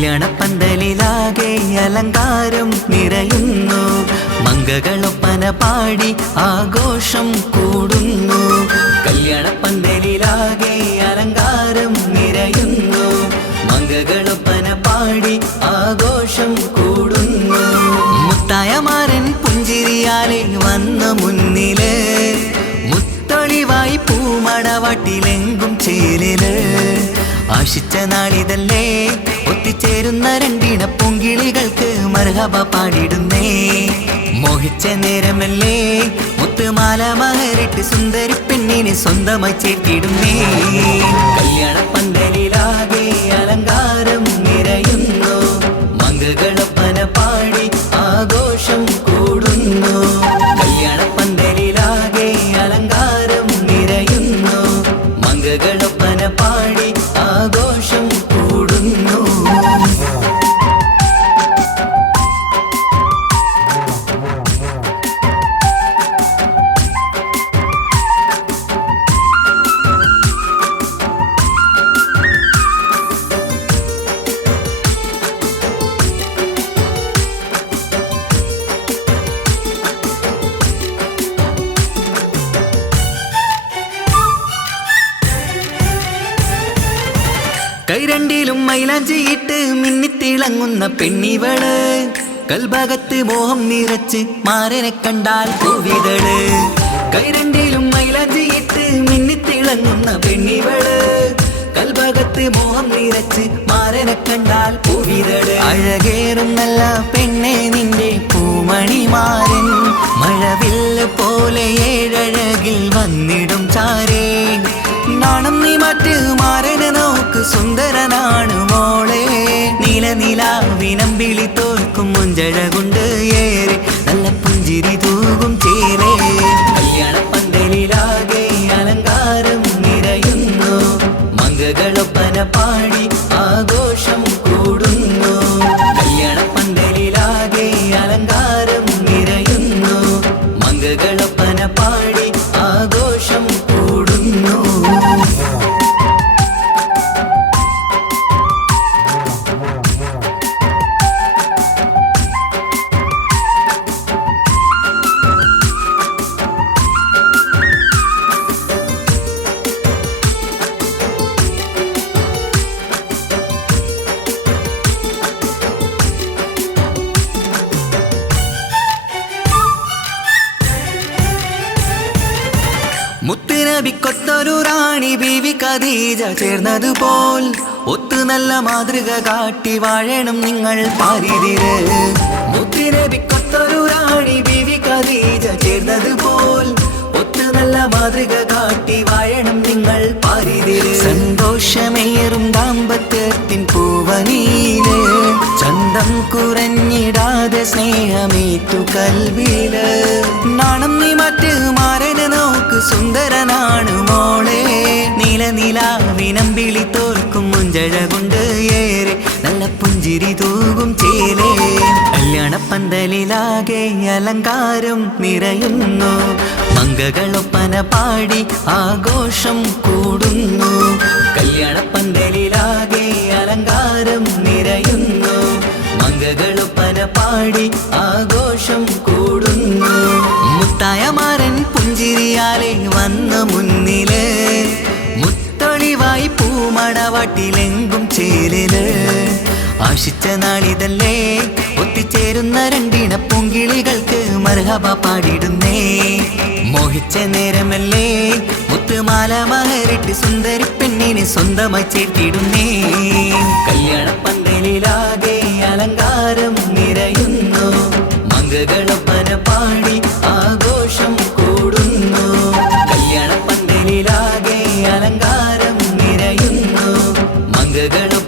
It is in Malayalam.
കല്യാണപ്പന്തലിലാകെ അലങ്കാരം നിറയുന്നു, മംഗകളൊപ്പന പാടി ആഘോഷം കൂടുന്നു. കല്യാണപ്പന്തലിലാകെ അലങ്കാരം നിറയുന്നു, മംഗകളൊപ്പന പാടി ആഘോഷം കൂടുന്നു. മുത്തായമാരൻ പുഞ്ചിരിയാലെ വന്ന മുന്നില്, മുത്തൊളിവായി പൂമടവാട്ടിലെങ്കും ചേലില്. ആശിച്ച നാളിതല്ലേ ഒത്തിച്ചേരുന്ന രണ്ടിണ പൂങ്കിളികൾക്ക് മർഹബ പാടിടുന്നേ. മോഹിച്ച നേരമല്ലേ മുത്തുമാല മഹരിട്ട് സുന്ദരി പെണ്ണിനെ സ്വന്തമായി ചേർത്തിടുന്നേ. കല്യാണപ്പന്തലിലാകെ അലങ്കാരം നിറയുന്നു, മംഗകളൊപ്പന പാടി ആഘോഷം കൂടുന്നു. കല്യാണപ്പന്തലിലാകെ അലങ്കാരം നിറയുന്നു, മംഗകളൊപ്പന പാടി ആഘോഷം കൂടുന്നു. കൈരണ്ടിലും മൈലാഞ്ചിയിട്ട് മിന്നിത്തിളങ്ങുന്ന പെണ്ണിവള്, കൽഭാഗത്ത് മോഹം നിറച്ച് മാരനെ കണ്ടാൽ പൂവിതള്. കൈരണ്ടിലും മൈലാഞ്ചിയിട്ട് മിന്നിത്തിളങ്ങുന്ന പെണ്ണിവള്, കൽഭാഗത്ത് മോഹം നിറച്ച് മാരനെ കണ്ടാൽ പൂവിതള്. അഴകേറും നല്ല പെണ്ണെ നിന്റെ പൂമണിമാരൻ, മഴവില്ല് പോലെ ഏഴഴകിൽ വന്നിടും ചാരേ. നാണം നീ മറ്റ് മാരനെ നോക്ക്, സുന്ദരനാണ് മോളെ. നീലനിലാവിനമ്പിളി തോൽക്കും മുഞ്ചഴകുണ്ട് ഏറെ, നല്ല പുഞ്ചിരി തൂകും ചേരേ. കല്യാണപ്പന്തലിലാകെ അലങ്കാരം നിറയുന്നു, മംഗകളൊപ്പന പാടി ആഘോഷം കൂടുന്നു. കല്യാണപ്പന്തലിലാകെ അലങ്കാരം നിറയുന്നു, മംഗകളൊപ്പന പാടി ആഘോഷം കൂടുന്നു. മുത്തുനബിക്കൊത്തൊരു റാണി ബീവി ഖദീജ ചേർന്നതുപോൽ, ഒത്തു നല്ല മാതൃക കാട്ടി വാഴണം നിങ്ങൾ പാരിതിര്. മുത്തുനബിക്കൊത്തൊരു റാണി ബീവി ഖദീജ ചേർന്നതുപോൽ, ഒത്തു നല്ല മാതൃക കാട്ടി വാഴണം നിങ്ങൾ പാരിതിര്. സന്തോഷമേറും ദാമ്പത്യത്തിൻ പൂവനീല്, ചന്തം കുറഞ്ഞിടാതെ സ്നേഹമേറ്റു കൽവില്. നാണം നീ മറ്റ് മാരനെ നോക്ക്, സുന്ദരനാണ് മോളെ. നീലനിലാവിനമ്പിളി തോൽക്കും മുഞ്ചഴകുണ്ട് ഏറെ, നല്ല പുഞ്ചിരി തൂകും ചേലേ. കല്യാണപ്പന്തലിലാകെ അലങ്കാരം നിറയുന്നു, മംഗകളൊപ്പന പാടി ആഘോഷം കൂടുന്നു. കല്യാണപ്പന്തലിലാകെ അലങ്കാരം നിറയുന്നു, മംഗകളൊപ്പന പാടി ആഘോഷം കൂടുന്നു. മുത്തായമാരൻ പുഞ്ചിരിയാലെ വന്ന മുന്നില്, മുത്തൊളിവായി പൂമടവാട്ടിലെങ്കും ചേലില്. ആശിച്ച നാളിതല്ലേ ഒത്തിച്ചേരുന്ന രണ്ടിണ പൂങ്കിളികൾക്ക് മർഹബ പാടിടുന്നേ. മോഹിച്ച നേരമല്ലേ മുത്തുമാല മഹരിട്ട് സുന്ദരി പെണ്ണിനെ സ്വന്തമായി ചേർത്തിടുന്നേ. കല്യാണപ്പന്തലിലാകെ അലങ്കാരം നിറയുന്നു, മംഗകളൊപ്പന പാടി ആഘോഷം കൂടുന്നു. കല്യാണപ്പന്തലിലാകെ അലങ്കാരം നിറയുന്നു, മംഗകളൊപ്പന